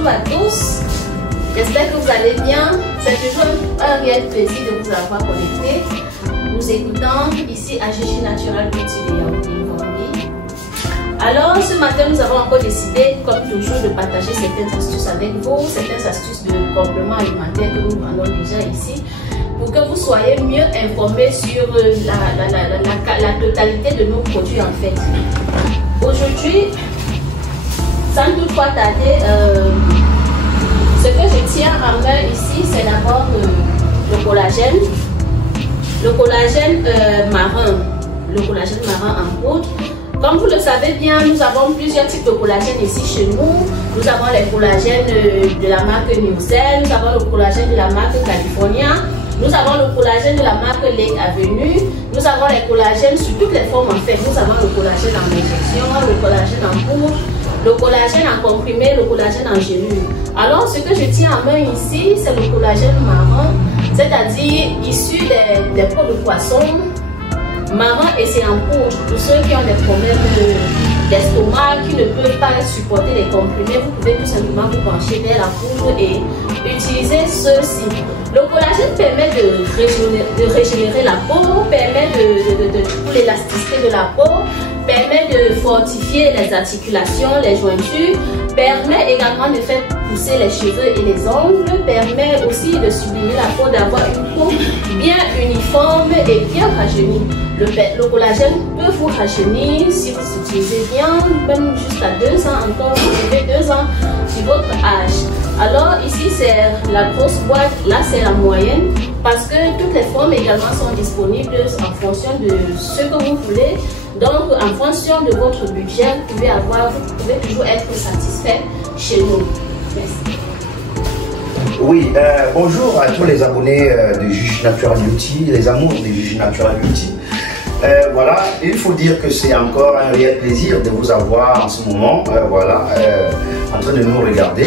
bonjour à tous. J'espère que vous allez bien. C'est toujours un réel plaisir de vous avoir connecté. Nous écoutons ici à Gigi Natural Beauty de Yaoundé. Alors, ce matin, nous avons encore décidé, comme toujours, de partager certaines astuces avec vous, certaines astuces de compléments alimentaires que nous vendons déjà ici, pour que vous soyez mieux informés sur la totalité de nos produits en fait. Aujourd'hui, sans toutefois tarder, ce que je tiens en main ici, c'est d'abord le collagène. Le collagène marin. Le collagène marin en poudre. Comme vous le savez bien, nous avons plusieurs types de collagène ici chez nous. Nous avons les collagènes de la marque Newcell, nous avons le collagène de la marque California, nous avons le collagène de la marque Lake Avenue, nous avons les collagènes sous toutes les formes en fait. Nous avons le collagène en injection, le collagène en poudre, le collagène en comprimé, le collagène en gélule. Alors ce que je tiens en main ici, c'est le collagène marin, c'est-à-dire issu des peaux de poisson marin, et c'est en poudre. Pour ceux qui ont des problèmes d'estomac, qui ne peuvent pas supporter les comprimés, vous pouvez tout simplement vous pencher vers la poudre et utiliser ceci. Le collagène permet de régénérer la peau, permet de l'élasticité de la peau, permet de fortifier les articulations, les jointures, permet également de faire pousser les cheveux et les ongles, permet aussi de sublimer la peau, d'avoir une peau bien uniforme et bien rajeunie. Le collagène peut vous rajeunir si vous utilisez bien, même jusqu'à 2 ans encore, vous avez 2 ans sur votre âge. Alors ici c'est la grosse boîte, là c'est la moyenne, parce que toutes les formes également sont disponibles en fonction de ce que vous voulez. Donc en fonction de votre budget, vous pouvez toujours être satisfait chez nous. Merci. Oui, bonjour à tous les abonnés de Gigi Natural Beauty, les amours de Gigi Natural Beauty. Voilà, il faut dire que c'est encore un réel plaisir de vous avoir en ce moment, en train de nous regarder.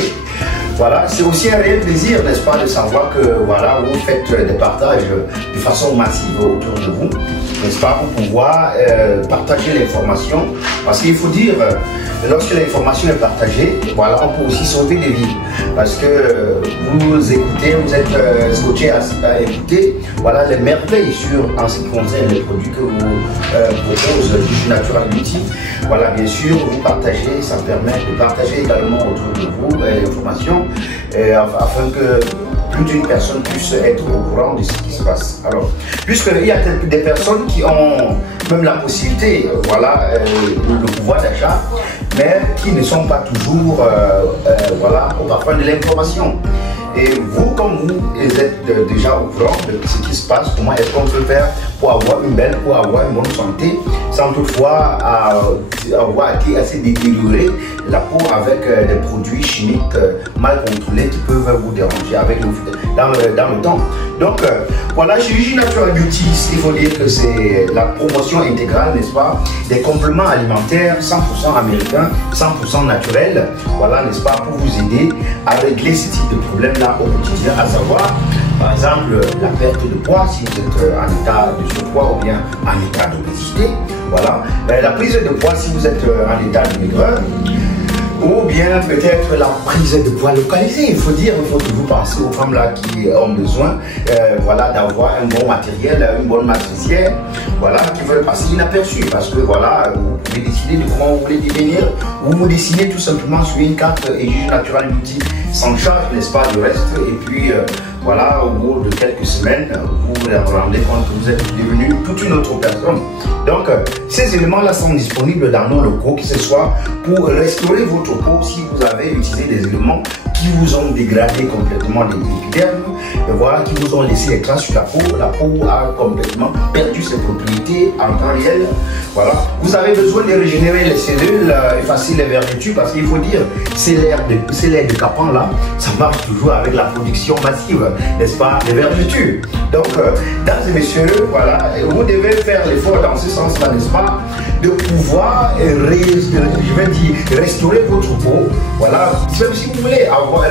Voilà, c'est aussi un réel plaisir, n'est-ce pas, de savoir que voilà, vous faites des partages de façon massive autour de vous, n'est-ce pas, pour pouvoir partager l'information. Parce qu'il faut dire, lorsque l'information est partagée, voilà, on peut aussi sauver des vies. Parce que vous écoutez, vous êtes scotché à écouter, voilà, les merveilles en ce qui concerne les produits que vous propose Gigi Natural Beauty. Voilà, bien sûr, vous partagez, ça permet de partager également autour de vous l'information afin que plus d'une personne puisse être au courant de ce qui se passe. Alors, puisqu'il y a des personnes qui ont même la possibilité, voilà, le pouvoir d'achat, mais qui ne sont pas toujours voilà, au parfum de l'information. Et vous, comme vous êtes déjà au courant de ce qui se passe, comment est-ce qu'on peut faire pour avoir une bonne santé, sans toutefois avoir été assez détérioré la peau avec des produits chimiques mal contrôlés qui peuvent vous déranger dans le temps. Donc voilà, chez Gigi Natural Beauty, il faut dire que c'est la promotion intégrale, n'est-ce pas, des compléments alimentaires 100% américains, 100% naturels, voilà, n'est-ce pas, pour vous aider à régler ce type de problème-là au quotidien, à savoir, par exemple, la perte de poids, si vous êtes en état de surpoids ou bien en état d'obésité, voilà, la prise de poids, si vous êtes en état de maigreur, ou bien peut-être la prise de poids localisée. Il faut toujours penser aux femmes là qui ont besoin voilà, d'avoir un bon matériel, une bonne matricière, voilà, qui veulent passer inaperçu, parce que voilà, vous pouvez décider de comment vous voulez devenir, ou vous dessinez tout simplement sur une carte et Gigi Natural Beauty s'en charge, n'est-ce pas, du reste, et puis voilà, au bout de quelques semaines, vous vous rendez compte que vous êtes devenu toute une autre personne. Donc, ces éléments-là sont disponibles dans nos locaux, que ce soit pour restaurer votre peau si vous avez utilisé des éléments qui vous ont dégradé complètement l'épiderme, et voilà, qui vous ont laissé des traces sur la peau a complètement perdu ses propriétés en temps réel. Voilà, vous avez besoin de régénérer les cellules, effacer les vergetures, parce qu'il faut dire, c'est l'air de Capan là, ça marche toujours avec la production massive, n'est-ce pas, des vergetures. Donc, dames et messieurs, voilà, vous devez faire l'effort dans ce sens-là, n'est-ce pas, de pouvoir, restaurer votre peau, voilà, même si vous voulez avoir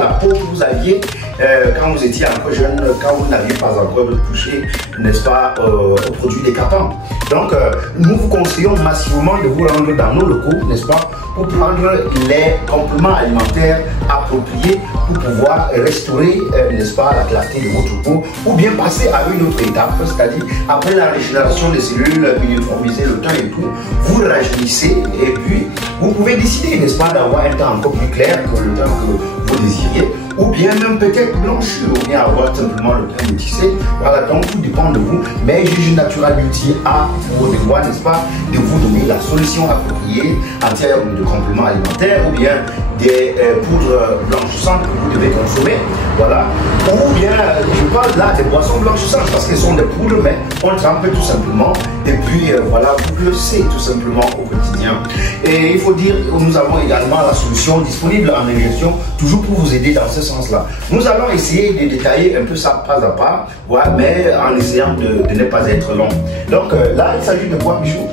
la peau que vous aviez quand vous étiez encore jeune, quand vous n'aviez pas encore touché, n'est-ce pas, aux produits décapants. Donc, nous vous conseillons massivement de vous rendre dans nos locaux, n'est-ce pas, pour prendre les compléments alimentaires appropriés pour pouvoir restaurer, n'est-ce pas, la clarté de votre peau, ou bien passer à une autre étape, c'est-à-dire après la régénération des cellules, uniformiser le teint et tout, vous rajeunissez et puis vous pouvez décider, n'est-ce pas, d'avoir un teint encore plus clair que le teint que vous désiriez, ou bien même peut-être blanchir, ou bien avoir simplement le teint métissé. Voilà, donc tout dépend de vous. Mais Juju Natural Beauty a pour devoir, n'est-ce pas, de vous donner la solution appropriée en termes de compléments alimentaires, ou bien des poudres blanchissantes que vous devez consommer, voilà, ou bien, je parle là des boissons blanchissantes parce qu'elles sont des poudres, mais on trempe tout simplement, et puis voilà, vous le savez tout simplement au quotidien. Et il faut dire, nous avons également la solution disponible en injection, toujours pour vous aider dans ce sens-là. Nous allons essayer de détailler un peu ça pas à pas, voilà, mais en essayant de ne pas être long. Donc là, il s'agit de quoi, Bijou?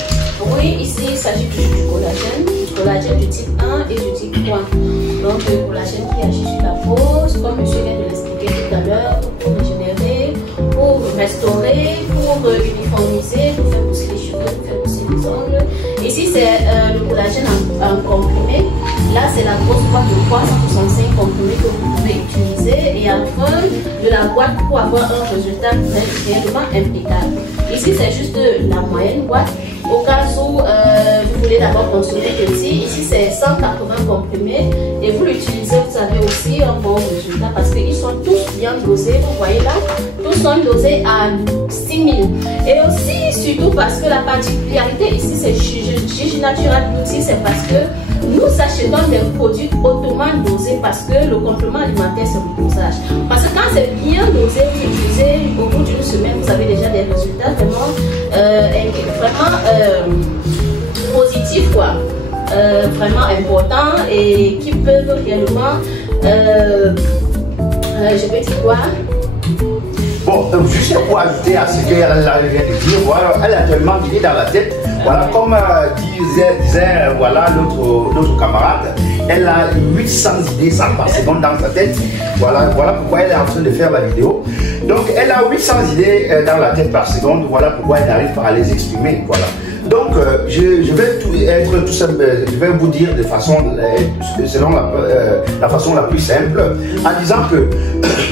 Oui, ici il s'agit du collagène du type 1 et du type 3. Donc le collagène qui agit sur la peau, comme monsieur vient de l'expliquer tout à l'heure, pour régénérer, pour restaurer, pour uniformiser, pour faire pousser les cheveux, pour faire pousser les ongles. Ici c'est le collagène en comprimé. Là c'est la grosse boîte de 365 comprimés que vous pouvez utiliser et en fin de la boîte pour avoir un résultat réellement impeccable. Ici c'est juste la moyenne boîte. Au cas où vous voulez d'abord consommer petit, ici c'est 180 comprimés et vous l'utilisez, vous avez aussi un bon résultat parce qu'ils sont tous bien dosés, vous voyez là, tous sont dosés à 6000. Et aussi, surtout parce que la particularité ici c'est Juju Natural Beauty, c'est parce que nous achetons des produits hautement dosés parce que le complément alimentaire c'est le dosage. Parce que quand c'est bien dosé, vous utilisez au bout d'une semaine, vous avez déjà des résultats vraiment positifs, quoi. Vraiment importants et qui peuvent réellement, je peux dire quoi? Bon, juste pour ajouter à ce qu'elle vient de dire, voilà, elle a tellement d'idées dans la tête. Voilà, comme disait voilà, l'autre camarade, elle a 800 idées 100 par seconde dans sa tête. Voilà pourquoi elle est en train de faire la vidéo. Donc, elle a 800 idées dans la tête par seconde. Voilà pourquoi elle n'arrive pas à les exprimer. Voilà. Donc, je vais vous dire de façon, selon la façon la plus simple, en disant que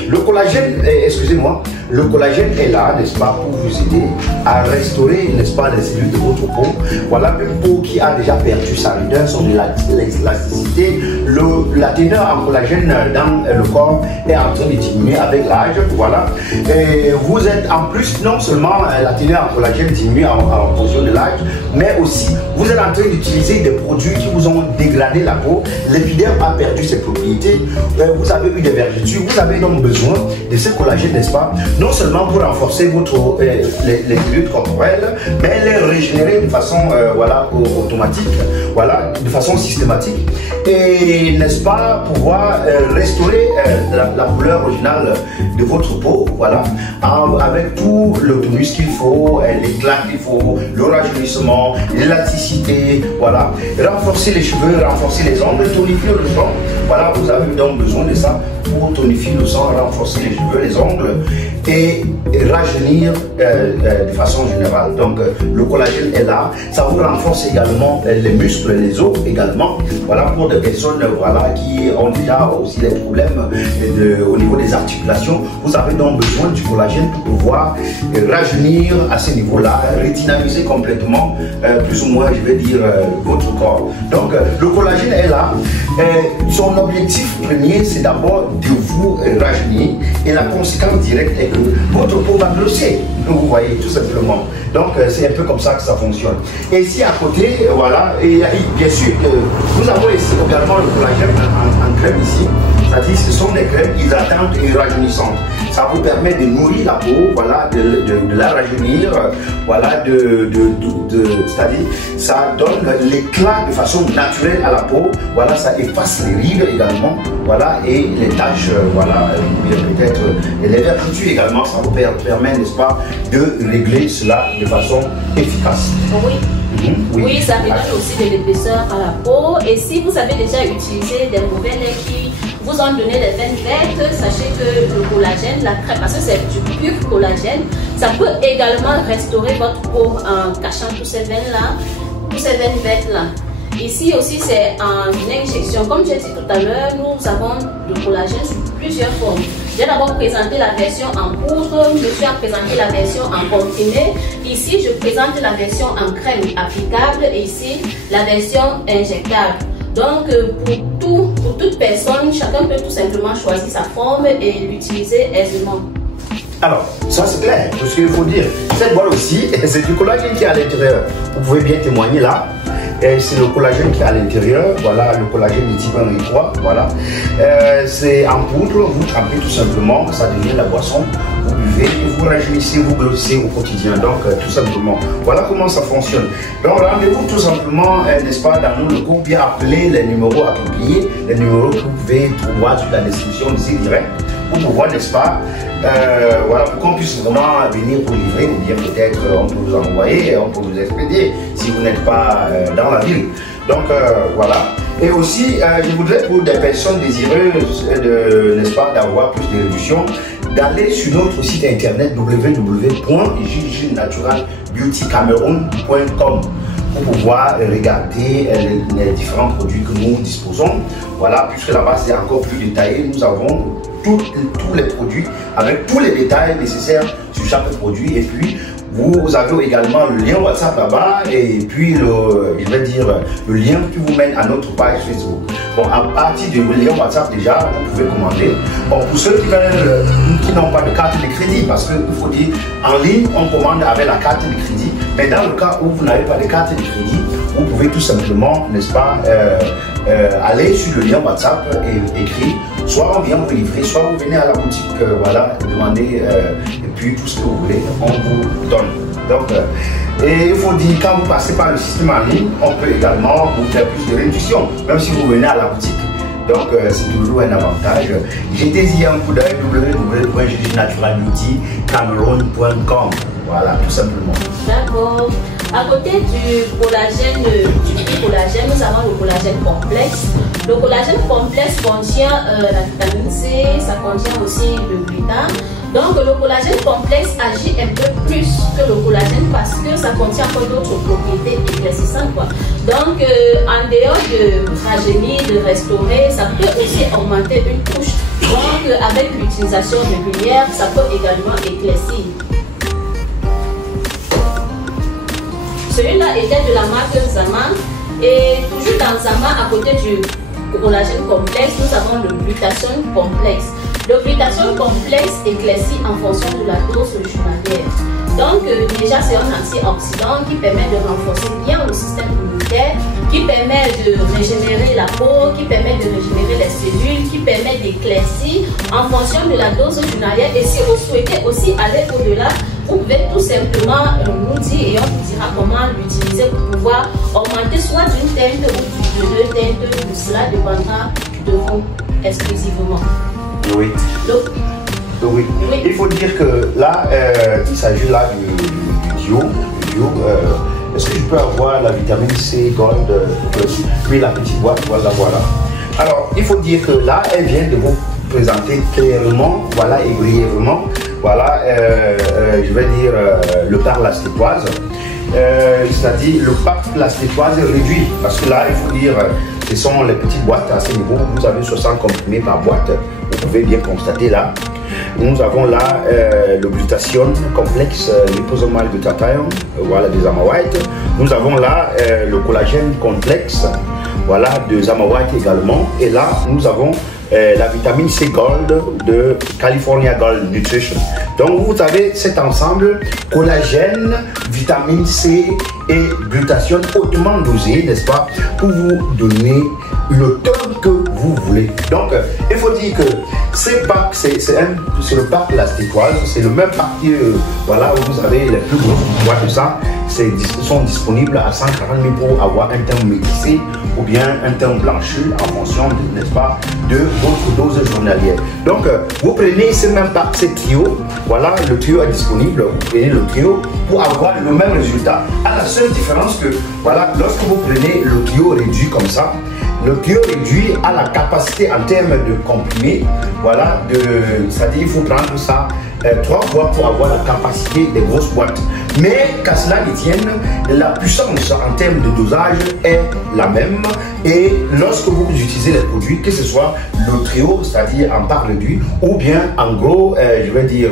le collagène, excusez-moi, le collagène est là, n'est-ce pas, pour vous aider à restaurer, n'est-ce pas, les cellules de votre peau. Voilà, une peau qui a déjà perdu sa rudeur, son élasticité, la teneur en collagène dans le corps est en train de diminuer avec l'âge. Voilà. Et vous êtes en plus, non seulement la teneur en collagène diminue en fonction de l'âge, mais aussi vous êtes en train d'utiliser des produits qui vous ont dégradé la peau. L'épiderme a perdu ses propriétés, vous avez eu des vergetures, vous avez donc besoin de ce collagène, n'est-ce pas, non seulement pour renforcer les cellules corporelles, mais les régénérer de façon voilà, automatique, voilà, de façon systématique, et n'est-ce pas, pouvoir restaurer la couleur originale de votre peau, voilà, avec tout le tonus qu'il faut, l'éclat qu'il faut, le rajeunissement, l'élasticité, voilà, renforcer les cheveux, renforcer les ongles, tonifier le sang. Voilà, vous avez donc besoin de ça pour tonifier le sang, renforcer les cheveux, les ongles et rajeunir de façon générale. Donc le collagène est là, ça vous renforce également les muscles, les os également. Voilà, pour des personnes voilà, qui ont déjà aussi des problèmes au niveau des articulations, vous avez donc besoin du collagène pour pouvoir rajeunir à ce niveau-là, redynamiser complètement, plus ou moins je vais dire, votre corps. Donc le collagène est là. Son objectif premier, c'est d'abord de vous rajeunir, et la conséquence directe est que votre peau va grossir, vous voyez, tout simplement. Donc c'est un peu comme ça que ça fonctionne. Et ici à côté, voilà, et bien sûr, nous avons ici également le collagène en crème ici. C'est-à-dire ce sont des crèmes hydratantes et rajeunissantes. Ça vous permet de nourrir la peau, voilà, de la rajeunir, voilà, c'est-à-dire ça donne l'éclat de façon naturelle à la peau, voilà, ça efface les rides également, voilà, et les taches, voilà, peut-être les vergetures également, ça vous permet, n'est-ce pas, de régler cela de façon efficace. Oui. Oui, ça redonne aussi de l'épaisseur à la peau. Et si vous avez déjà utilisé des mauvais laits qui vous en donnez des veines vertes, sachez que le collagène, la crème, parce que c'est du pur collagène, ça peut également restaurer votre peau en cachant tous ces veines-là, toutes ces veines vertes-là. Ici aussi, c'est en injection. Comme j'ai dit tout à l'heure, nous avons le collagène sous plusieurs formes. J'ai d'abord présenté la version en poudre, je a présenté la version en comprimé. Ici, je présente la version en crème applicable et ici, la version injectable. Donc, pour toute personne, chacun peut tout simplement choisir sa forme et l'utiliser aisément. Alors, ça c'est clair, parce qu'il faut dire, cette boîte aussi, c'est du collagène qui est à l'intérieur. Vous pouvez bien témoigner là. C'est le collagène qui est à l'intérieur, voilà, le collagène de type 1 et 3, voilà. C'est en poudre, vous trempez tout simplement, ça devient la boisson. Vous buvez, vous rajeunissez, vous grossissez au quotidien, donc tout simplement. Voilà comment ça fonctionne. Donc rendez-vous tout simplement, n'est-ce pas, dans nos locaux, bien appeler les numéros appropriés, les numéros que vous pouvez trouver sur la description d'ici direct, pour pouvoir, n'est-ce pas, voilà, pour qu'on puisse vraiment venir pour livrer, ou bien peut-être on peut vous envoyer, on peut vous expédier si vous n'êtes pas dans la ville. Donc voilà. Et aussi, je voudrais pour des personnes désireuses n'est-ce pas, d'avoir plus de réduction, d'aller sur notre site internet www.jujinaturalbeautycameroun.com pour pouvoir regarder les différents produits que nous disposons. Voilà, puisque là-bas c'est encore plus détaillé, nous avons tous les produits avec tous les détails nécessaires sur chaque produit. Et puis vous avez également le lien WhatsApp là-bas et puis je vais dire le lien qui vous mène à notre page Facebook. Bon, à partir du lien WhatsApp déjà, vous pouvez commander. Bon, pour ceux qui n'ont pas de carte de crédit, parce qu'il faut dire, en ligne, on commande avec la carte de crédit. Mais dans le cas où vous n'avez pas de carte de crédit, vous pouvez tout simplement, n'est-ce pas, aller sur le lien WhatsApp et écrire. Soit on vient vous livrer, soit vous venez à la boutique, voilà, demander et puis tout ce que vous voulez, on vous donne. Donc, et il faut dire, quand vous passez par le système en ligne, on peut également vous faire plus de réduction, même si vous venez à la boutique. Donc, c'est toujours un avantage. Jetez-y un coup d'œil, www.jujinaturalbeautycameroun.com. Voilà, tout simplement. D'accord. À côté du collagène, du collagène, nous avons le collagène complexe. Le collagène complexe contient la vitamine C, ça contient aussi le gluten. Donc le collagène complexe agit un peu plus que le collagène parce que ça contient encore d'autres propriétés éclaircissantes, quoi. Donc en dehors de rajeunir, de restaurer, ça peut aussi augmenter une couche. Donc avec l'utilisation régulière, ça peut également éclaircir. Celui-là était de la marque Zama. Et toujours dans Zama, à côté du collagène complexe, nous avons le glutathione complexe. Le glutathione complexe éclaircit en fonction de la dose journalière. Donc déjà c'est un antioxydant qui permet de renforcer bien le système immunitaire, qui permet de régénérer la peau, qui permet de régénérer les cellules, qui permet d'éclaircir en fonction de la dose journalière. Et si vous souhaitez aussi aller au-delà, vous pouvez tout simplement nous dire et on vous dira comment l'utiliser pour pouvoir augmenter soit d'une teinte ou de deux teintes. Cela dépendra de vous exclusivement. Oui. Donc, oui. Il faut dire que là, il s'agit là du duo. Est-ce que je peux avoir la vitamine C Gold, puis la petite boîte, voilà. Alors, il faut dire que là, elle vient de vous présenter clairement, voilà, et brièvement, voilà, je vais dire le parc lactétoise, c'est-à-dire le parc lactétoise réduit, parce que là, il faut dire, ce sont les petites boîtes à ce niveau, vous avez 60 comprimés par boîte, vous pouvez bien constater là. Nous avons là le glutathione complexe, liposomal glutathione, voilà, des Zama White. Nous avons là le collagène complexe, voilà, de Zama White également. Et là, nous avons la vitamine C Gold de California Gold Nutrition. Donc, vous avez cet ensemble collagène, vitamine C et glutathione hautement dosé, n'est-ce pas, pour vous donner le temps que vous voulez. Donc, il faut dire que ces packs, c'est le pack lactétoise, c'est le même pack voilà, où vous avez les plus gros boîtes de ça. Sont disponibles à 140 000 pour avoir un teint métissé ou bien un teint blanchi en fonction, n'est-ce pas, de votre dose journalière. Donc, vous prenez ce même pack, ce trio, voilà, le trio est disponible, vous prenez le trio pour avoir le même résultat. À la seule différence que, voilà, lorsque vous prenez le trio réduit comme ça, Le trio réduit a la capacité en termes de comprimés, voilà, c'est-à-dire il faut prendre ça 3 fois pour avoir la capacité des grosses boîtes. Mais qu'à cela ne tienne, la puissance en termes de dosage est la même. Et lorsque vous utilisez les produits, que ce soit le trio, c'est-à-dire en part réduit, ou bien en gros, je vais dire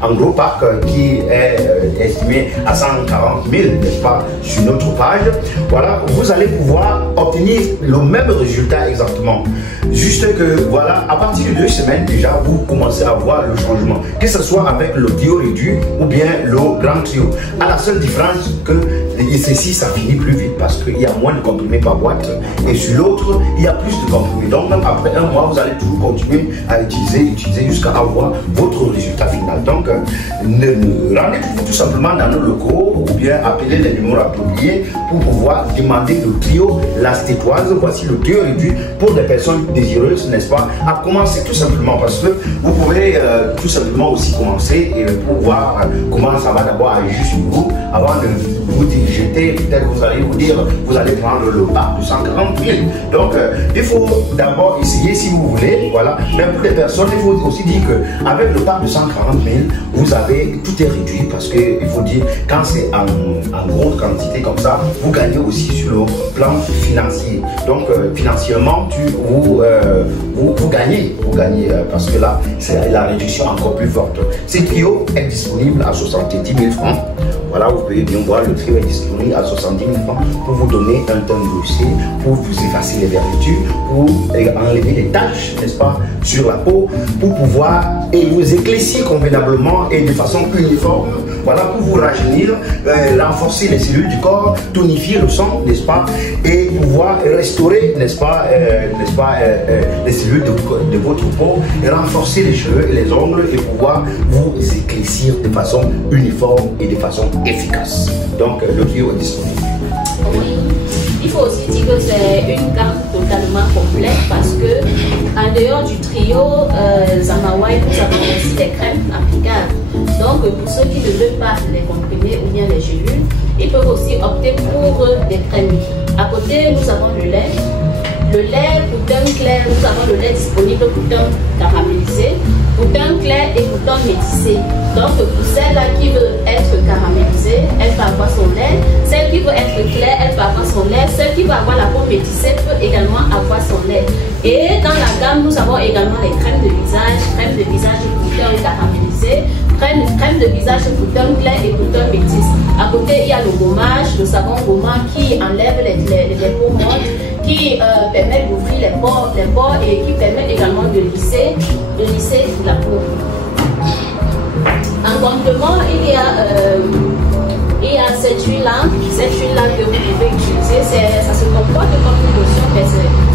en gros pack qui est estimé à 140 000, n'est-ce pas, sur notre page, voilà, vous allez pouvoir obtenir le même résultat exactement. Juste que voilà, à partir de 2 semaines déjà, vous commencez à voir le changement, que ce soit avec le trio réduit ou bien le grand trio. À la seule différence que ceci, ça finit plus vite parce qu'il y a moins de comprimés par boîte et sur l'autre, il y a plus de comprimés. Donc même après 1 mois, vous allez toujours continuer à utiliser jusqu'à avoir votre résultat final. Donc rendez-vous tout simplement dans nos locaux ou bien appelez les numéros appropriés pour pouvoir demander le trio Lastétoise. Voici le trio réduit pour des personnes désireuses, n'est-ce pas, à commencer tout simplement parce que vous pouvez tout simplement aussi commencer et pour voir comment ça va d'abord agir sur vous avant de vous jeter. Peut-être vous allez vous dire, vous allez prendre le pack de 140 000. Donc il faut d'abord essayer si vous voulez, voilà. Mais pour les personnes, il faut aussi dire qu'avec le pack de 140 000, vous avez, tout est réduit parce qu'il faut dire, quand c'est en grande quantité comme ça, vous gagnez aussi sur le plan financier. Donc financièrement, vous gagnez parce que là, c'est la réduction encore plus forte. Ce trio est disponible à 70 000 francs. Voilà, vous pouvez bien voir, le trio est disponible à 70 000 francs pour vous donner un teint glossé, pour vous effacer les vertus, pour enlever les taches, n'est-ce pas, sur la peau, pour pouvoir et vous éclaircir convenablement et de façon uniforme. Voilà, pour vous rajeunir, renforcer les cellules du corps, tonifier le sang, n'est-ce pas, et pouvoir restaurer, n'est-ce pas, les cellules de votre peau, et renforcer les cheveux et les ongles et pouvoir vous éclaircir de façon uniforme et de façon efficace. Donc, le trio est disponible. Oui. Il faut aussi dire que c'est une gamme totalement complète parce que en dehors du trio Zamawai, nous avons aussi des crèmes applicables. Donc pour ceux qui ne veulent pas les comprimés ou bien les gélules, ils peuvent aussi opter pour des crèmes. À côté, nous avons le lait. Le lait pour teint clair, nous avons le lait disponible pour teint caramélisé, pour teint clair et pour teint métissé. Donc pour celle-là qui veut être caramélisée, elle peut avoir son lait. Celle qui veut être claire, elle peut avoir son lait. Celle qui veut avoir la peau métissée peut également avoir son lait. Et dans la gamme, nous avons également les crèmes de visage pour teint caramélisé, crème de visage pour teint clair et pour teint métis. À côté, il y a le gommage, le savon gommant qui enlève les peaux mortes, qui permet d'ouvrir les pores et qui permet également de lisser la peau. En complément, il y a cette huile-là que vous pouvez utiliser. Ça se comporte comme une lotion, mais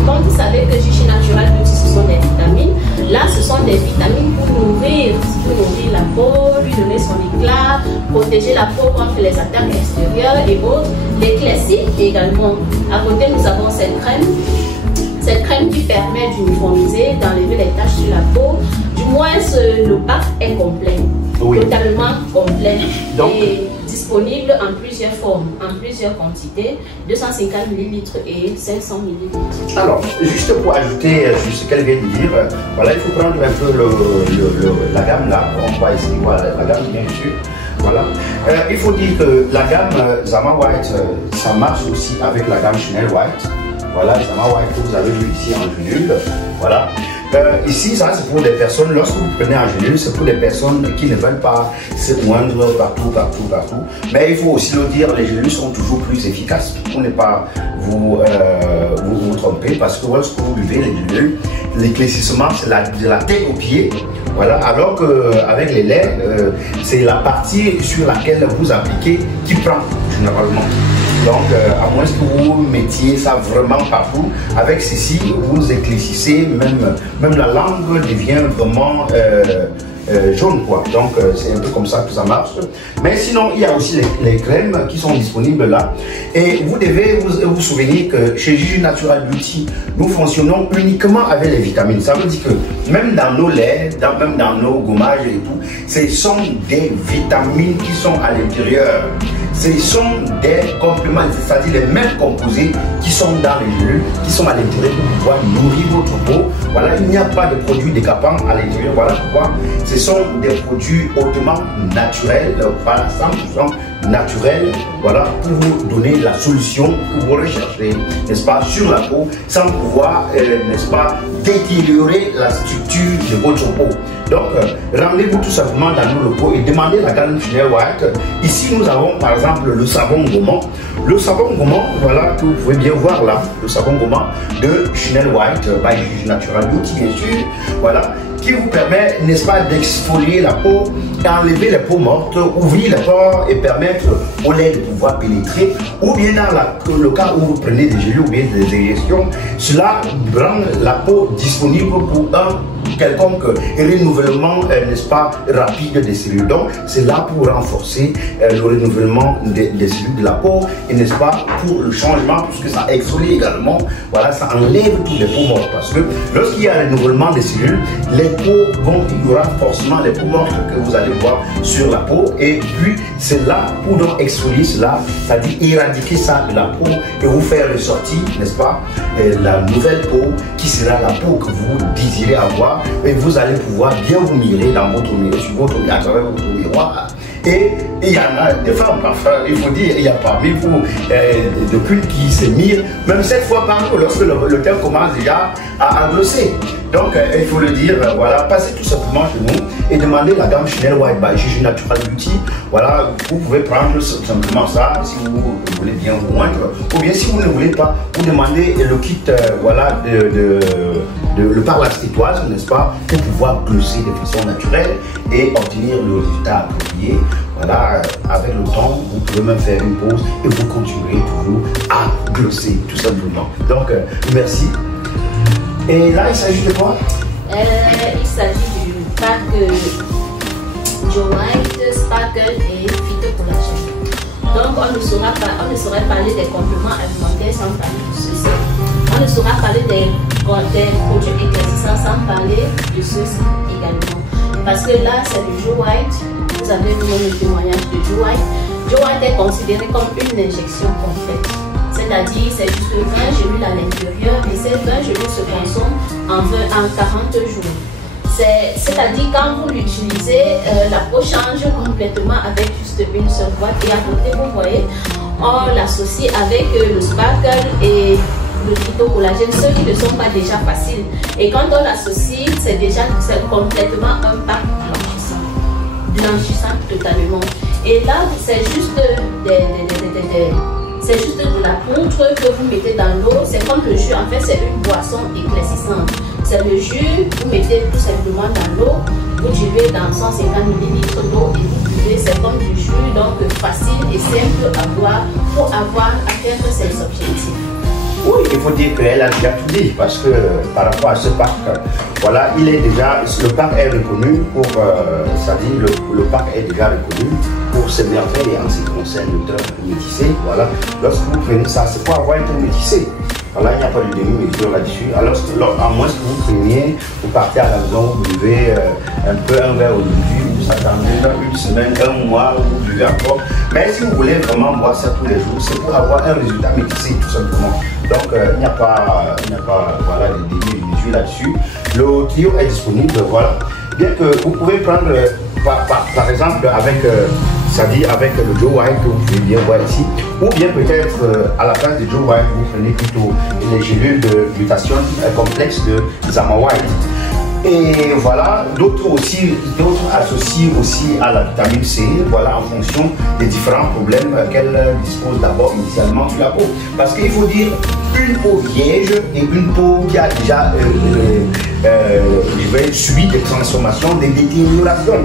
comme vous savez que Chichi Natural Beauty, ce sont des vitamines. Là, ce sont des vitamines pour nourrir la peau, lui donner son éclat, protéger la peau contre les attaques extérieures et autres, l'éclaircir également. À côté, nous avons cette crème qui permet d'uniformiser, d'enlever les taches sur la peau. Du moins, le pack est complet. Oui. Totalement complet. Donc, et disponible en plusieurs formes, en plusieurs quantités, 250 ml et 500 ml. Alors, juste pour ajouter sur ce qu'elle vient de dire, voilà, il faut prendre un peu la gamme là, on va essayer de voir la gamme bien sûr. Voilà. Il faut dire que la gamme Zama White, ça marche aussi avec la gamme Chanel White. Voilà, Zama White que vous avez vu ici en gélule. Voilà. Ici, ça c'est pour des personnes, lorsque vous prenez en gélule, c'est pour des personnes qui ne veulent pas se moindre partout. Mais il faut aussi le dire, les gélules sont toujours plus efficaces pour ne pas vous tromper, parce que lorsque vous buvez les gélules, l'éclaircissement c'est de la tête aux pieds. Voilà, alors qu'avec les laits, c'est la partie sur laquelle vous appliquez qui prend généralement. Donc, à moins que vous mettiez ça vraiment partout, avec ceci, vous éclaircissez, même la langue devient vraiment jaune, quoi. Donc, c'est un peu comme ça que ça marche. Mais sinon, il y a aussi les crèmes qui sont disponibles là. Et vous devez vous souvenir que chez Chichi Natural Beauty, nous fonctionnons uniquement avec les vitamines. Ça veut dire que même dans nos laits, même dans nos gommages et tout, ce sont des vitamines qui sont à l'intérieur. ce sont des compléments, c'est-à-dire les mêmes composés qui sont dans les gélules, qui sont à l'intérieur pour pouvoir nourrir votre peau. Voilà, il n'y a pas de produits décapants à l'intérieur. Voilà pourquoi ce sont des produits hautement naturels, voilà, 100% naturels, voilà, pour vous donner la solution que vous recherchez, n'est-ce pas, sur la peau, sans pouvoir, n'est-ce pas, détériorer la structure de votre peau. Donc, rendez-vous tout simplement dans nos locaux et demandez la gamme Chanel White. Ici, nous avons par exemple le savon gommant. Le savon gommant, voilà, que vous pouvez bien voir là, le savon gommant de Chanel White, by Juge Natural Beauty, bien sûr, voilà, qui vous permet, n'est-ce pas, d'exfolier la peau, enlever les peaux mortes, ouvrir les pores et permettre au lait de pouvoir pénétrer, ou bien dans le cas où vous prenez des gélules ou bien des injections, cela rend la peau disponible pour un quelconque renouvellement, n'est-ce pas, rapide des cellules. Donc, c'est là pour renforcer le renouvellement des cellules de la peau et, n'est-ce pas, pour le changement, puisque ça exfolie également, voilà, ça enlève tous les peaux mortes. Parce que lorsqu'il y a un renouvellement des cellules, les peaux vont, il y aura forcément les peaux mortes que vous allez voir sur la peau. Et puis, c'est là pour donc exfolier cela, c'est-à-dire éradiquer ça de la peau et vous faire ressortir, n'est-ce pas, la nouvelle peau qui sera la peau que vous désirez avoir. Et vous allez pouvoir bien vous mirer dans votre miroir, sur votre miroir, à travers votre miroir. Et il y en a des femmes, parfois, il faut dire, il y a parmi vous de pulls qui se mirent, même 7 fois par jour, lorsque le thème commence déjà à glosser. Donc, il faut le dire, voilà, passez tout simplement chez nous et demandez la gamme Chanel White by Juge Natural Beauty. Voilà, vous pouvez prendre simplement ça si vous voulez bien vous moindre. Ou bien si vous ne voulez pas, vous demandez le kit, voilà, le parlax étoile, n'est-ce pas, pour pouvoir glosser de façon naturelle et obtenir le résultat approprié. Voilà, avec le temps, vous pouvez même faire une pause et vous continuerez toujours à glosser, tout simplement. Donc, merci. Et là, il s'agit de quoi? Il s'agit du pack Joe White, Sparkle et Phytocollagène. Donc, on ne saurait parler des compléments alimentaires sans parler de ceci. On ne saura parler des produits éclaircissants sans parler de ceci également. Parce que là, c'est le Joe White. Vous avez vu le témoignage de Joe White. Joe White est considéré comme une injection complète. C'est-à-dire, c'est juste 20 gélules à l'intérieur et ces 20 gélules se consomment en 40 jours. C'est-à-dire, quand vous l'utilisez, la peau change complètement avec juste une seule boîte. Et à côté, vous voyez, on l'associe avec le Sparkle et le phytocollagène, ceux qui ne sont pas déjà faciles. Et quand on l'associe, c'est complètement un pack blanchissant totalement. Et là, c'est juste c'est juste de la poudre que vous mettez dans l'eau. C'est comme le jus. En fait, c'est une boisson éclaircissante. C'est le jus, vous mettez tout simplement dans l'eau. Vous diluez dans 150 ml d'eau et vous buvez. C'est comme du jus, donc facile et simple à boire pour atteindre ses objectifs. Oui, il faut dire qu'elle a déjà tout dit parce que par rapport à ce parc, voilà, il est déjà, le parc est reconnu pour, c'est-à-dire le parc est déjà reconnu pour ses merveilles en ce qui concerne le teint métissé. Voilà, lorsque vous prenez ça, c'est pour avoir un teint métissé. Voilà, il n'y a pas de demi-mesure là-dessus. Alors, à moins que vous preniez, vous partez à la maison, vous buvez un verre aujourd'hui, vous attendez une semaine, un mois, vous buvez encore. Mais si vous voulez vraiment boire ça tous les jours, c'est pour avoir un résultat métissé, tout simplement. Donc, il n'y a pas voilà, de demi-mesure là-dessus. Le trio est disponible, voilà. Bien que vous pouvez prendre, par exemple, avec... c'est-à-dire avec le Joe White que vous pouvez bien voir ici, ou bien peut-être à la place de Joe White, vous prenez plutôt les gélules de mutation complexe de Zama White. Et voilà, d'autres associent aussi à la vitamine C, voilà, en fonction des différents problèmes qu'elle dispose d'abord initialement sur la peau. Parce qu'il faut dire, une peau vierge et une peau qui a déjà subi des transformations, des détériorations,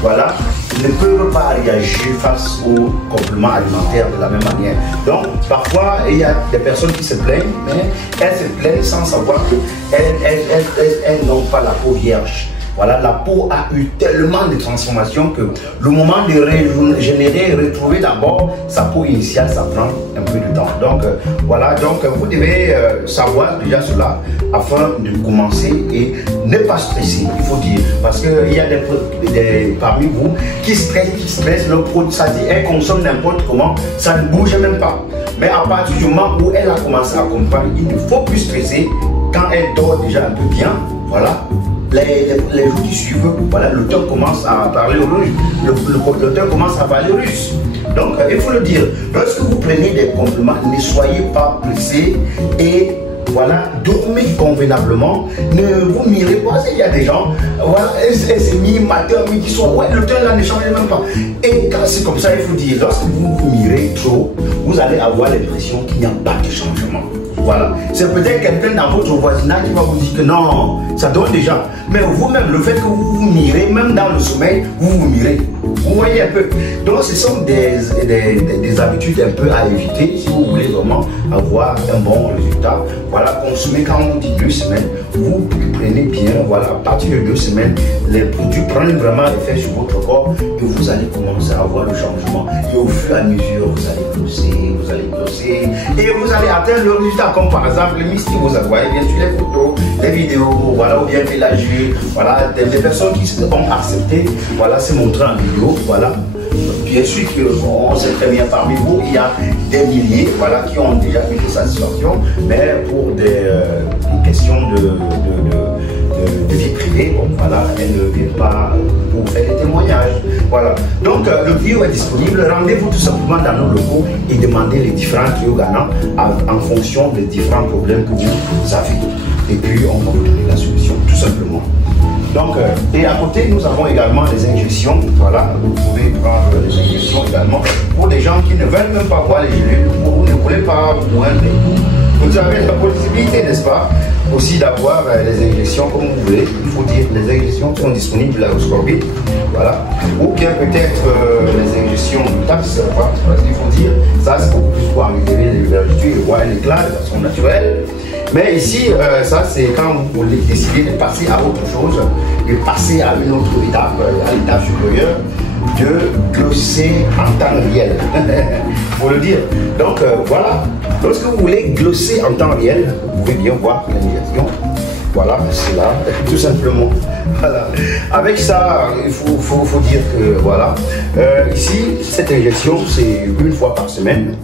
voilà, ne peuvent pas réagir face aux compléments alimentaires de la même manière. Donc, parfois, il y a des personnes qui se plaignent, mais elles se plaignent sans savoir qu'elles n'ont pas la peau vierge. voilà, la peau a eu tellement de transformations que le moment de régénérer et retrouver d'abord sa peau initiale, ça prend un peu de temps. Donc voilà, donc vous devez savoir déjà cela afin de commencer et ne pas stresser, il faut dire, parce qu'il y a parmi vous qui stressent le produit, ça dit elle consomme n'importe comment, ça ne bouge même pas. Mais à partir du moment où elle a commencé à comprendre, il ne faut plus stresser. Quand elle dort déjà un peu bien, voilà, les jours qui suivent, voilà, l'auteur commence à parler russe. L'auteur commence à parler russe. Donc, il faut le dire, lorsque vous prenez des compliments, ne soyez pas pressés et voilà, dormez convenablement. Ne vous mirez pas. Il y a des gens, voilà, c'est mi-matin, midi soir, ouais, l'auteur là ne change même pas. Et quand c'est comme ça, il faut dire, lorsque vous vous mirez trop, vous allez avoir l'impression qu'il n'y a pas de changement. Voilà, c'est peut-être quelqu'un dans votre voisinage qui va vous dire que non, ça donne déjà. Mais vous-même, le fait que vous vous mirez, même dans le sommeil, vous vous mirez. Vous voyez un peu. Donc, ce sont des habitudes un peu à éviter si vous voulez vraiment avoir un bon résultat. Voilà, consommer quand on dit 2 semaines, vous prenez bien. Voilà, à partir de 2 semaines, les produits prennent vraiment effet sur votre corps et vous allez commencer à avoir le changement. Et au fur et à mesure, vous allez glosser et vous allez atteindre le résultat. Comme par exemple les mystiques, vous voyez bien sûr les photos, les vidéos, voilà, ou bien Pélagie, voilà, des personnes qui ont accepté, voilà, c'est montré en vidéo, voilà. Bien sûr qu'on sait très bien parmi vous, il y a des milliers, voilà, qui ont déjà eu des satisfactions, mais pour des questions de vie privée, bon, voilà, elles ne viennent pas pour faire des témoignages, voilà. Donc le vidéo est disponible, rendez-vous tout simplement dans nos locaux et demandez les différents tuyaux gagnants en fonction des différents problèmes que vous avez. Et puis on va vous donner la solution, tout simplement. Donc, et à côté, nous avons également des injections. Voilà, vous pouvez prendre des injections également pour des gens qui ne veulent même pas voir les gélules, vous ne voulez pas moindre. Vous avez la possibilité, n'est-ce pas, aussi d'avoir les injections comme vous voulez. Il faut dire les injections sont disponibles à Oscorbit. Voilà. Ou bien peut-être les injections de taxe, parce qu'il faut dire, ça c'est beaucoup plus pour améliorer les vertus et voir un éclat de façon naturelle. Mais ici, ça c'est quand vous décidez de passer à autre chose, de passer à une autre étape, à l'étape supérieure, de glosser en temps réel. Il faut le dire. Donc voilà, lorsque vous voulez glosser en temps réel, vous pouvez bien voir l'injection. Voilà, c'est là, tout simplement. Voilà. Avec ça, il faut dire que voilà, ici, cette injection, c'est 1 fois par semaine.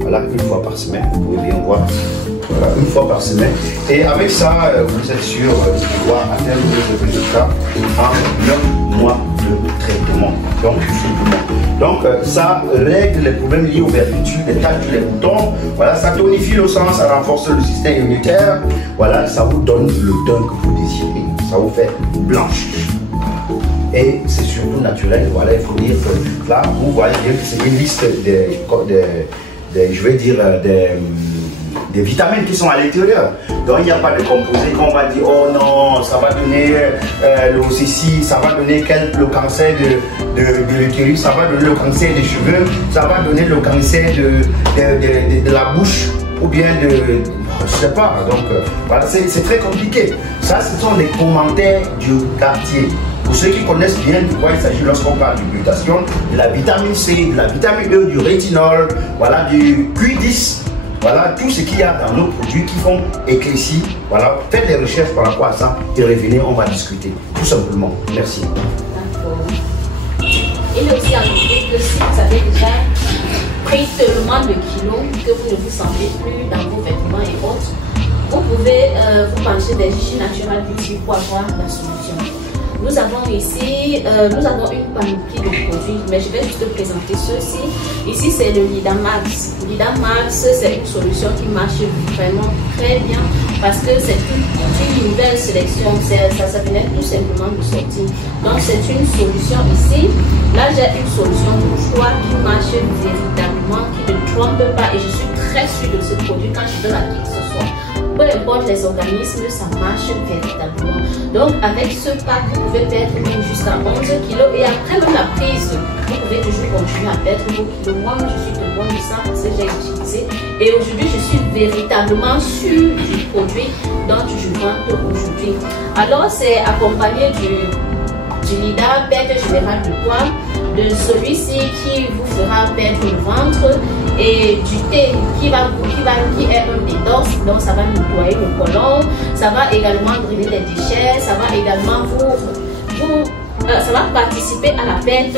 Voilà, 1 fois par semaine, vous pouvez bien voir. Voilà, 1 fois par semaine. Et avec ça, vous êtes sûr de pouvoir atteindre le résultat en 9 mois de traitement. Donc, ça règle les problèmes liés aux vergetures, les taches, les boutons. Voilà, ça tonifie le sang, ça renforce le système immunitaire. Voilà, ça vous donne le teint que vous désirez. Ça vous fait blanche. Et c'est surtout naturel. Voilà, il faut dire que là, vous voyez bien que c'est une liste je vais dire, des vitamines qui sont à l'intérieur. Donc il n'y a pas de composés qu'on va dire oh non, ça va donner le ceci, ça va donner le cancer de l'utérus, ça va donner le cancer des cheveux, ça va donner le cancer de la bouche ou bien de... je sais pas. Donc voilà, c'est très compliqué. Ça, ce sont les commentaires du quartier. Pour ceux qui connaissent bien de quoi il s'agit lorsqu'on parle de glutathione, de la vitamine C, de la vitamine E, du rétinol, voilà, du Q10, voilà, tout ce qu'il y a dans nos produits qui font éclaircir. Voilà, faites des recherches par rapport à ça et revenez, on va discuter. Tout simplement. Merci. D'accord. Il est aussi à noter que si vous avez déjà pris tellement de kilos que vous ne vous sentez plus dans vos vêtements et autres, vous pouvez vous pencher des Jiji Natural Beauty pour avoir la solution. Nous avons ici, nous avons une panoplie de produits, mais je vais juste te présenter ceux-ci. Ici, c'est le Lidamax. Lidamax, c'est une solution qui marche vraiment très bien parce que c'est une nouvelle sélection. Ça venait tout simplement de sortir. Donc, c'est une solution ici. Là, j'ai une solution de choix qui marche véritablement, qui ne trompe pas. Et je suis très sûre de ce produit quand je donne à qui que ce soit. Peu importe les organismes, ça marche véritablement. Donc avec ce pack, vous pouvez perdre jusqu'à 11 kg et après même la prise, vous pouvez toujours continuer à perdre vos kilos. Moi, je suis de bon de ça parce que j'ai utilisé. Et aujourd'hui, je suis véritablement sûre du produit dans du ventre aujourd'hui. Alors, c'est accompagné du LIDA, perte générale du poids, de celui-ci qui vous fera perdre le ventre, et du thé qui est un détox, donc ça va nettoyer le côlon, ça va également drainer les déchets, ça va également ça va participer à la perte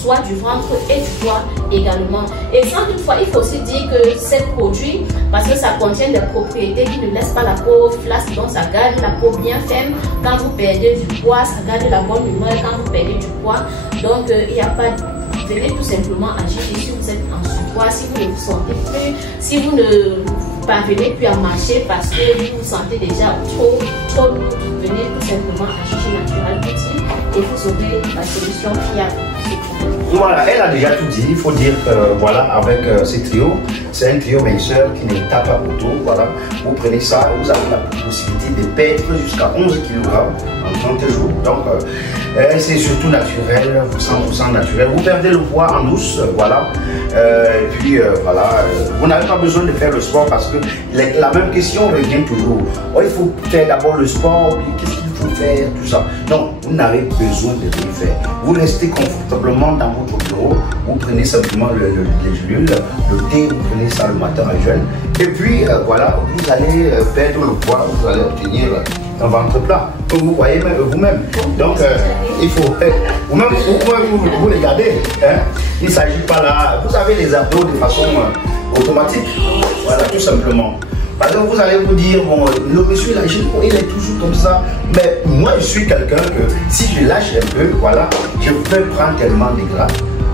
soit du ventre et du poids également. Et sans toutefois, il faut aussi dire que ces produits, parce que ça contient des propriétés qui ne laissent pas la peau flasque, donc ça garde la peau bien ferme quand vous perdez du poids, ça garde la bonne humeur quand vous perdez du poids. Donc il n'y a pas de... Venez tout simplement agir si vous êtes en surpoids, si vous ne vous sentez plus, si vous ne parvenez plus à marcher parce que vous vous sentez déjà trop lourd, venez tout simplement agir chez Natural Beauty et vous aurez la solution fiable. Voilà, elle a déjà tout dit. Il faut dire que voilà, avec ce trio, c'est un trio minceur qui ne tape pas autour. Voilà, vous prenez ça, vous avez la possibilité de perdre jusqu'à 11 kg en 30 jours. Donc, c'est surtout naturel, 100% naturel. Vous perdez le poids en douce, voilà. Et puis voilà, vous n'avez pas besoin de faire le sport parce que la même question revient toujours. Oh, il faut faire d'abord le sport, puis qu'est-ce qu'il faut faire, tout ça. Non, vous n'avez besoin de rien faire. Vous restez confortablement dans votre bureau, vous prenez simplement les gélules, le thé, vous prenez ça le matin à jeûne. Et puis voilà, vous allez perdre le poids, vous allez obtenir un ventre plat. Comme vous voyez vous-même. Donc il faut vous-même vous regardez. Hein? Il ne s'agit pas là. Vous avez les abdos de façon automatique. Voilà, tout simplement. Par exemple, vous allez vous dire, bon, le monsieur là, il est toujours comme ça. Mais moi, je suis quelqu'un que si je lâche un peu, voilà, je peux prendre tellement de gras.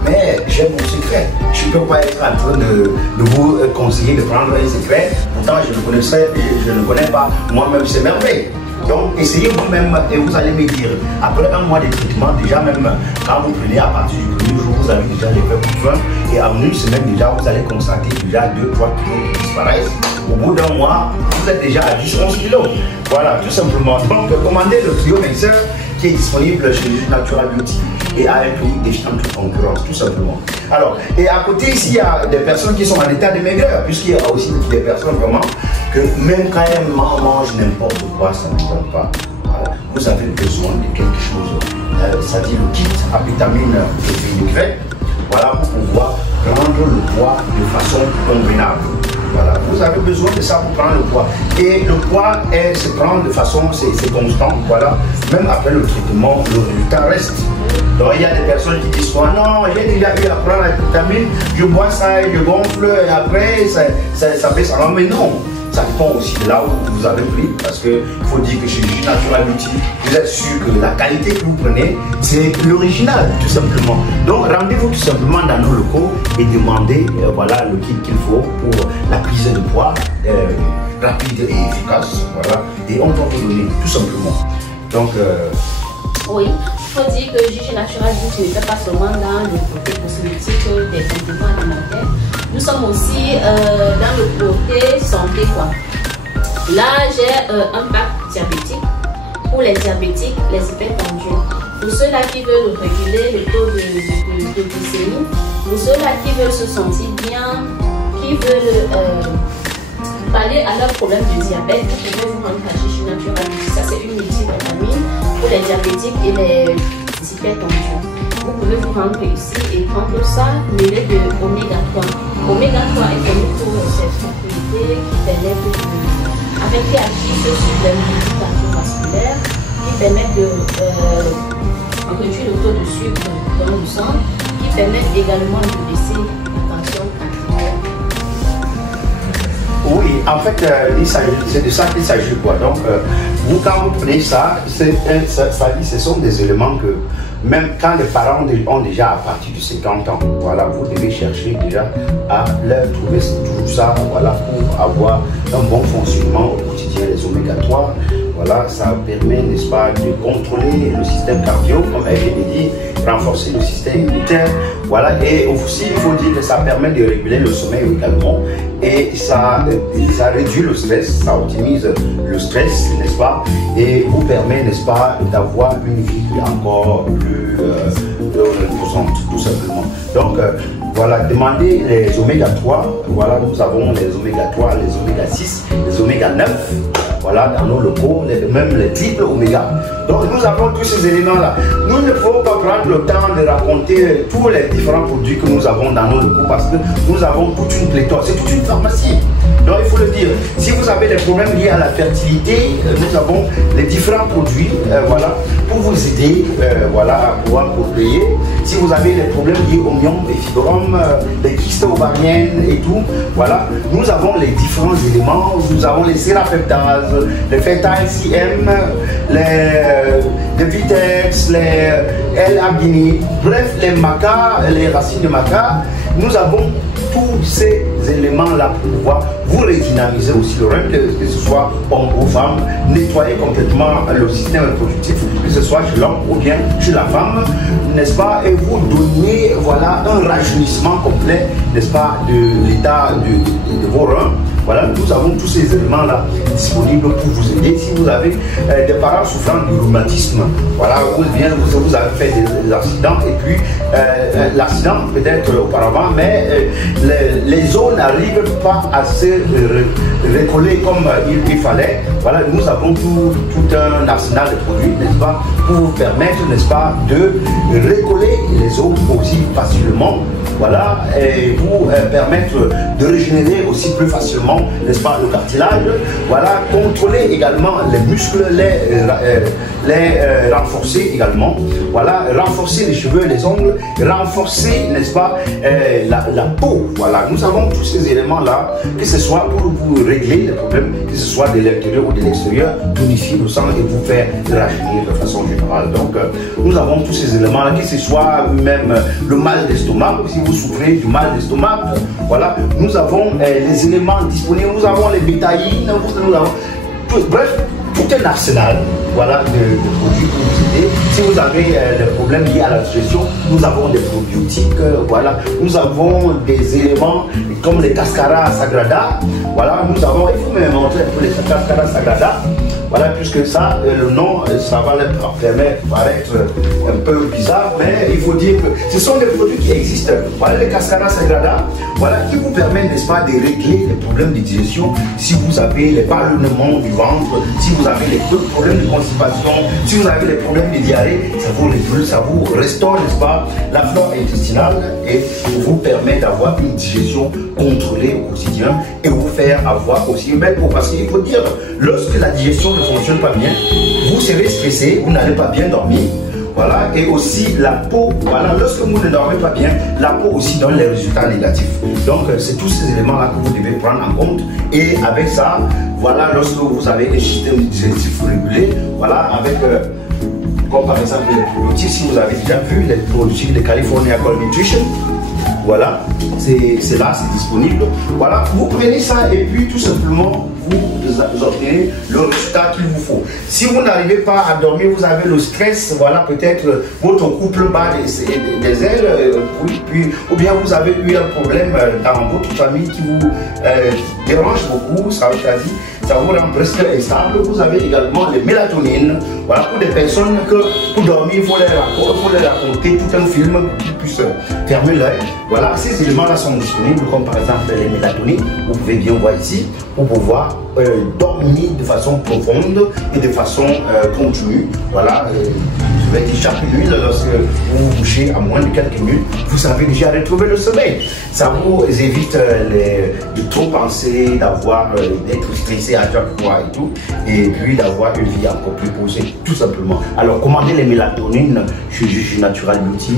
Mais j'ai mon secret. Je ne peux pas être en train de vous conseiller de prendre un secret. Pourtant, je ne connais pas moi-même ces merveilles. Donc, essayez vous-même et vous allez me dire, après un mois de traitement, déjà même quand vous prenez à partir du premier jour, vous avez déjà les faits pour faim. Et en une semaine déjà, vous allez constater déjà 2-3 kilos qui disparaissent. Au bout d'un mois, vous êtes déjà à 10-11 kilos. Voilà, tout simplement. Donc, commandez le trio minceur qui est disponible chez Natural Beauty et à un prix défiant toute concurrence, tout simplement. Alors, et à côté ici, il y a des personnes qui sont en état de maigreur, puisqu'il y a aussi des personnes vraiment que même quand elles mangent n'importe quoi, ça ne donne pas. Voilà. Vous avez besoin de quelque chose, c'est-à-dire le kit à vitamine vinaigrette, voilà, pour pouvoir prendre le poids de façon convenable. Voilà, vous avez besoin de ça pour prendre le poids. Et le poids se prend de façon, c'est constant, voilà. Même après le traitement, le résultat reste. Donc il y a des personnes qui disent quoi, non, j'ai déjà eu à prendre la vitamine, je bois ça et je gonfle, et après ça baisse. Alors, mais non, ça dépend aussi de là où vous avez pris, parce qu'il faut dire que chez Natural Beauty, vous êtes sûr que la qualité que vous prenez, c'est l'original, tout simplement. Donc rendez-vous tout simplement dans nos locaux et demandez voilà, le kit qu'il faut pour la prise de poids rapide et efficace. Voilà, et on va vous donner tout simplement. Donc, oui, il faut dire que Gigi Natural Beauty ne fait pas seulement dans le côté cosmétique des compléments alimentaires. Nous sommes aussi dans le côté santé, quoi. Là, j'ai un pack diabétique pour les diabétiques, les hypertendus. Pour ceux-là qui veulent réguler le taux de glycémie, pour ceux-là qui veulent se sentir bien, qui veulent pallier à leurs problèmes de diabète, vous pouvez vous rendre à Gigi Natural Beauty. Ça, c'est une multivitamine pour les diabétiques et les hypertendus. Vous pouvez vous rendre ici et prendre ça mêlé de oméga 3. Oméga 3 est connu pour ses propriétés qui permettent qui agissent sur les molécules cardiovasculaires, qui permettent de réduire le taux de sucre dans le sang, qui permettent également de baisser la tension artérielle. Oui, en fait, c'est de ça qu'il s'agit, quoi. Donc, vous, quand vous prenez ça, ce sont des éléments que, même quand les parents ont déjà à partir de 50 ans, voilà, vous devez chercher déjà à leur trouver tout ça, voilà, pour avoir un bon fonctionnement au quotidien. Les oméga 3, voilà, ça permet, n'est-ce pas, de contrôler le système cardio, comme elle vient de dire, renforcer le système immunitaire, voilà, et aussi, il faut dire que ça permet de réguler le sommeil également, et ça réduit le stress, ça optimise le stress, n'est-ce pas, et vous permet, n'est-ce pas, d'avoir une vie encore plus reposante, tout simplement. Donc, voilà, demandez les oméga 3, voilà, nous avons les oméga 3, les oméga 6, les oméga 9, voilà. voilà, dans nos locaux, même les triples oméga. Donc nous avons tous ces éléments-là. Nous ne pouvons pas prendre le temps de raconter tous les différents produits que nous avons dans nos locaux parce que nous avons toute une pléthore, c'est toute une pharmacie. Donc il faut le dire, si vous avez des problèmes liés à la fertilité, nous avons les différents produits voilà, pour vous aider voilà, à pouvoir procréer. Si vous avez des problèmes liés aux myome et fibromes, les kystes ovariennes et tout, voilà, nous avons les différents éléments. Nous avons les sérapeptases, les φ-ICM, les Vitex, les L-arginine, bref, les maca, les racines de maca. Nous avons tous ces éléments-là pour pouvoir vous redynamiser aussi le règne, que ce soit homme ou femme, nettoyer complètement le système reproductif, que ce soit chez l'homme ou bien chez la femme, n'est-ce pas, et vous donner voilà, un rajeunissement complet, n'est-ce pas, de l'état de vos reins. Voilà, nous avons tous ces éléments-là disponibles pour vous aider. Si vous avez des parents souffrant du rhumatisme, voilà, ou bien vous avez fait des accidents, et puis l'accident peut-être auparavant, mais les os n'arrivent pas à se recoller comme il fallait. Voilà, nous avons tout un arsenal de produits, n'est-ce pas, pour vous permettre, n'est-ce pas, de recoller les os aussi facilement. Voilà, et vous permettre de régénérer aussi plus facilement, n'est-ce pas, le cartilage. Voilà, contrôler également les muscles, les renforcer également. Voilà, renforcer les cheveux, les ongles, renforcer, n'est-ce pas, la peau. Voilà, nous avons tous ces éléments-là, que ce soit pour vous régler les problèmes, que ce soit de l'intérieur ou de l'extérieur, tonifier le sang et vous faire rajeunir de façon générale. Donc, nous avons tous ces éléments-là, que ce soit même le mal d'estomac, si vous souffrez du mal d'estomac, voilà, nous avons les éléments disponibles, nous avons les bétaïnes, nous avons bref, tout un arsenal, voilà, de produits pour vous aider. Si vous avez des problèmes liés à la digestion, nous avons des probiotiques, voilà, nous avons des éléments comme les cascara sagrada, voilà, nous avons, il faut me montrer un peu les cascara sagrada. Voilà, puisque ça, le nom, ça va paraître un peu bizarre, mais il faut dire que ce sont des produits qui existent. Voilà les cascara sagrada, voilà, qui vous permettent, n'est-ce pas, de régler les problèmes de digestion. Si vous avez les ballonnements du ventre, si vous avez les problèmes de constipation, si vous avez les problèmes de diarrhée, ça vous régule, ça vous restaure, n'est-ce pas, la flore intestinale et vous permet d'avoir une digestion contrôlée au quotidien et vous faire avoir aussi une belle peau. Parce qu'il faut dire, lorsque la digestion ne fonctionne pas bien, vous serez stressé, vous n'allez pas bien dormir. Voilà, et aussi la peau, voilà, lorsque vous ne dormez pas bien, la peau aussi donne les résultats négatifs. Donc, c'est tous ces éléments-là que vous devez prendre en compte. Et avec ça, voilà, lorsque vous avez des systèmes digestifs régulés, voilà, avec, comme par exemple les probiotiques, si vous avez déjà vu les probiotiques de California Gold Nutrition, voilà, c'est là, c'est disponible. Voilà, vous prenez ça et puis tout simplement, vous obtenez le résultat qu'il vous faut. Si vous n'arrivez pas à dormir, vous avez le stress, voilà, peut-être votre couple bat des ailes, ou bien vous avez eu un problème dans votre famille qui vous dérange beaucoup, ça vous rend presque instable. Vous avez également les mélatonines, voilà, pour des personnes que pour dormir, il faut les raconter tout un film qui puisse fermer l'œil. Voilà, ces éléments-là sont disponibles, comme par exemple les mélatonines, vous pouvez bien voir ici, pour pouvoir dormir de façon profonde et de façon continue. Voilà, je vais dire chaque nuit, lorsque vous vous couchez à moins de quelques minutes, vous avez déjà retrouvé le sommeil. Ça vous évite de trop penser, d'être stressé à chaque fois et tout, et puis d'avoir une vie encore plus posée, tout simplement. Alors, commander les mélatonines chez Juju Natural Beauty,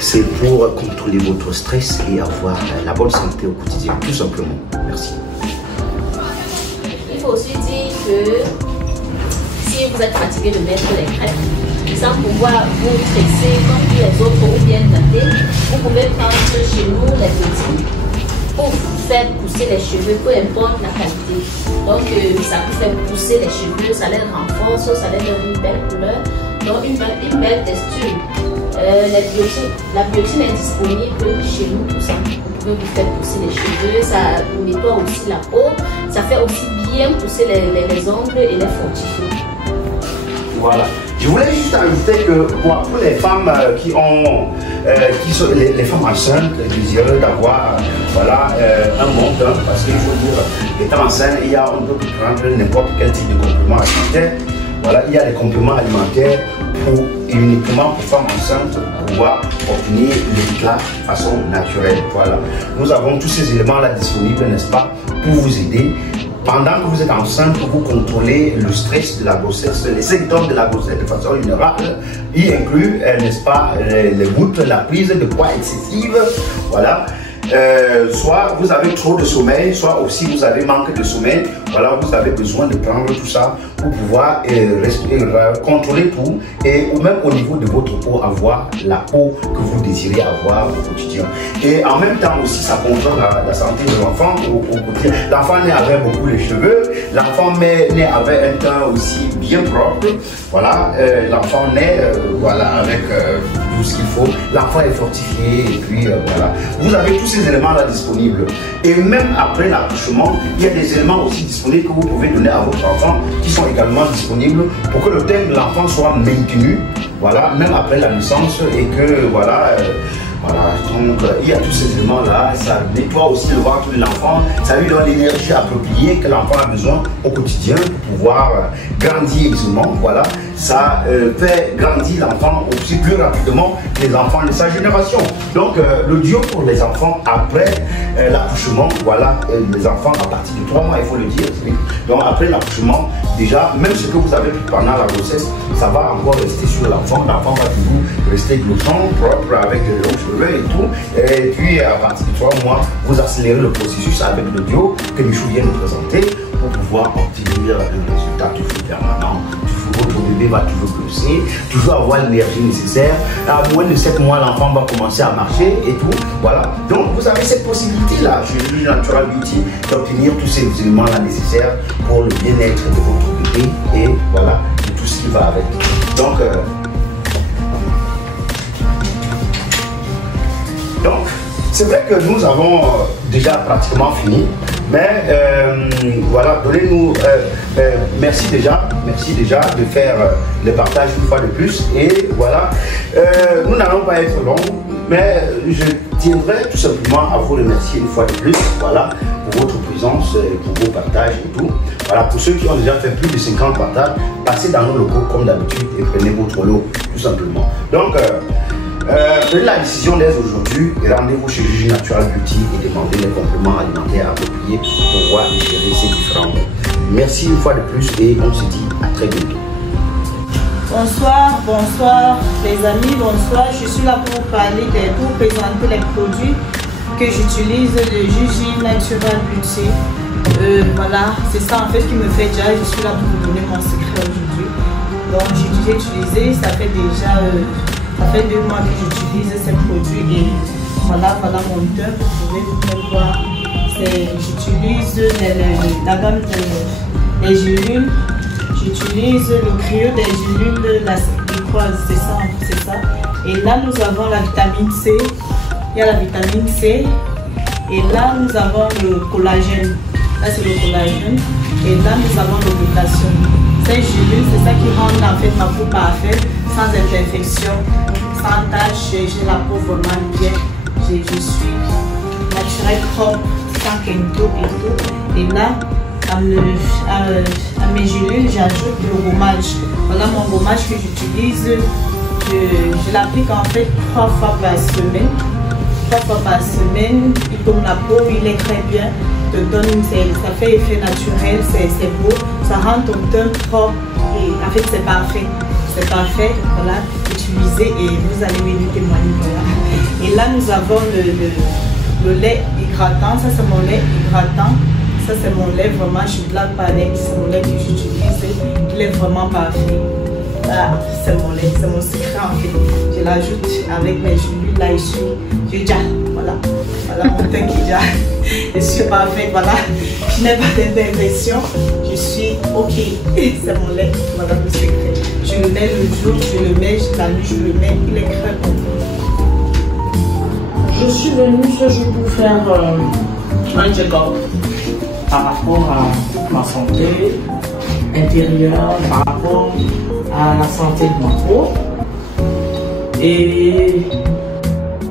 c'est pour contrôler votre stress et avoir la bonne santé au quotidien, tout simplement. Merci. Il faut aussi dire que si vous êtes fatigué de mettre les crèmes, sans pouvoir vous tresser comme tous les autres ou bien dater, vous pouvez prendre chez nous les petits pour faire pousser les cheveux, peu importe la qualité. Donc ça peut faire pousser les cheveux, ça les renforce, ça les donne une belle couleur, donc une belle texture. La biotine est disponible chez nous pour ça. Vous pouvez vous faire pousser les cheveux, ça nettoie aussi la peau, ça fait aussi bien pousser les ongles et les fortifier. Voilà. Je voulais juste ajouter que pour les femmes qui sont les femmes enceintes, désireuses d'avoir voilà, un bon teint, parce qu'il faut dire, étant enceinte, on peut prendre n'importe quel type de complément alimentaire. Voilà, il y a des compléments alimentaires uniquement pour femmes enceintes pour pouvoir obtenir l'éclat de façon naturelle. Voilà. Nous avons tous ces éléments-là disponibles, n'est-ce pas, pour vous aider. Pendant que vous êtes enceinte, vous contrôlez le stress de la grossesse, les symptômes de la grossesse de façon générale. Il inclut, n'est-ce pas, les gouttes, la prise de poids excessive. Voilà. Soit vous avez trop de sommeil, soit aussi vous avez manque de sommeil. Voilà, vous avez besoin de prendre tout ça pour pouvoir contrôler tout et ou même au niveau de votre peau, avoir la peau que vous désirez avoir au quotidien. Et en même temps aussi, ça contrôle la santé de l'enfant au quotidien. L'enfant naît avec beaucoup de cheveux, l'enfant naît avec un teint aussi bien propre. Voilà, l'enfant naît voilà, avec tout ce qu'il faut. L'enfant est fortifié et puis voilà. Vous avez tous ces éléments-là disponibles. Et même après l'accouchement, il y a des éléments aussi disponibles que vous pouvez donner à votre enfant qui sont également disponibles pour que le teint de l'enfant soit maintenu, voilà, même après la naissance et que voilà. Voilà, donc il y a tous ces éléments-là, ça nettoie aussi le ventre de l'enfant, ça lui donne l'énergie appropriée que l'enfant a besoin au quotidien pour pouvoir grandir aisément. Voilà, ça fait grandir l'enfant aussi plus rapidement que les enfants de sa génération. Donc le duo pour les enfants après l'accouchement, voilà, les enfants à partir de 3 mois, il faut le dire. Donc après l'accouchement, déjà, même ce que vous avez pris pendant la grossesse, ça va encore rester sur l'enfant. L'enfant va toujours rester glosson, propre, avec de longs cheveux et tout. Et puis à partir de 3 mois, vous accélérez le processus avec le duo que Michou vient de présenter pour pouvoir obtenir un résultat toujours permanent. Votre bébé va toujours glosser, toujours avoir l'énergie nécessaire. À moins de 7 mois, l'enfant va commencer à marcher et tout. Voilà. Donc vous avez cette possibilité-là chez Juju Natural Beauty d'obtenir tous ces éléments-là nécessaires pour le bien-être de votre bébé et voilà, de tout ce qui va avec. Donc c'est vrai que nous avons déjà pratiquement fini, mais voilà, donnez-nous, merci déjà de faire le partage une fois de plus. Et voilà, nous n'allons pas être longs, mais je tiendrai tout simplement à vous remercier une fois de plus, voilà, pour votre présence, pour vos partages et tout. Voilà, pour ceux qui ont déjà fait plus de 50 partages, passez dans nos locaux comme d'habitude et prenez votre lot, tout simplement. Donc, prenez la décision dès aujourd'hui et rendez-vous chez Juju Natural Beauty et demandez les compléments alimentaires appropriés pour pouvoir gérer ces différents mots. Merci une fois de plus et on se dit à très bientôt. Bonsoir, bonsoir les amis, bonsoir. Je suis là pour parler, pour présenter les produits que j'utilise de Juju Natural Beauty. Voilà, c'est ça en fait qui me fait déjà. Je suis là pour vous donner mon secret aujourd'hui. Donc j'ai utilisé, ça fait déjà... ça fait 2 mois que j'utilise ces produits et voilà mon teint, vous pouvez voir. J'utilise la gamme des gélules, j'utilise le cryo des gélules de la glucose, c'est ça. Et là nous avons la vitamine C, il y a la vitamine C. Et là nous avons le collagène, là c'est le collagène. Et là nous avons le glutathione. Ces gélules, c'est ça qui rend en fait ma peau parfaite, sans imperfection, sans tache, j'ai la peau vraiment bien, je suis naturelle, propre, sans quinto et tout. Et là, à mes gélules, j'ajoute le gommage. Voilà mon gommage que j'utilise, je l'applique en fait 3 fois par semaine. 3 fois par semaine, il tourne la peau, il est très bien. Ça fait effet naturel, c'est beau, ça rend ton teint propre et en fait c'est parfait. C'est parfait, voilà, utilisez et vous allez venir témoigner, voilà. Et là nous avons le lait hydratant, ça c'est mon lait hydratant, ça c'est mon lait vraiment, je ne blague pas avec, c'est mon lait que j'utilise, il est vraiment parfait. Voilà, c'est mon lait, c'est mon secret en fait. Je l'ajoute avec mes gélules là ici, j'ai déjà, voilà mon teint qui déjà, je suis parfaite, voilà, je n'ai pas d'impression, je suis ok, c'est mon lait, voilà le secret. Je le mets le jour, je le mets la nuit, je le mets, il est très bon. Je suis venue ce jour pour faire un check-up par rapport à ma santé intérieure, par rapport à la santé de ma peau. Et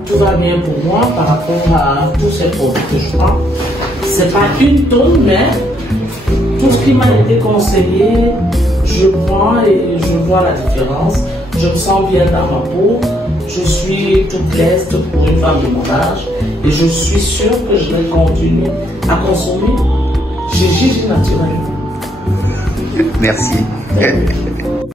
tout va bien pour moi par rapport à tous ces produits que je prends. C'est pas une tonne, mais tout ce qui m'a été conseillé, je prends et je vois la différence. Je me sens bien dans ma peau. Je suis toute leste pour une femme de mon âge. Et je suis sûre que je vais continuer à consommer Gigi Naturel. Merci.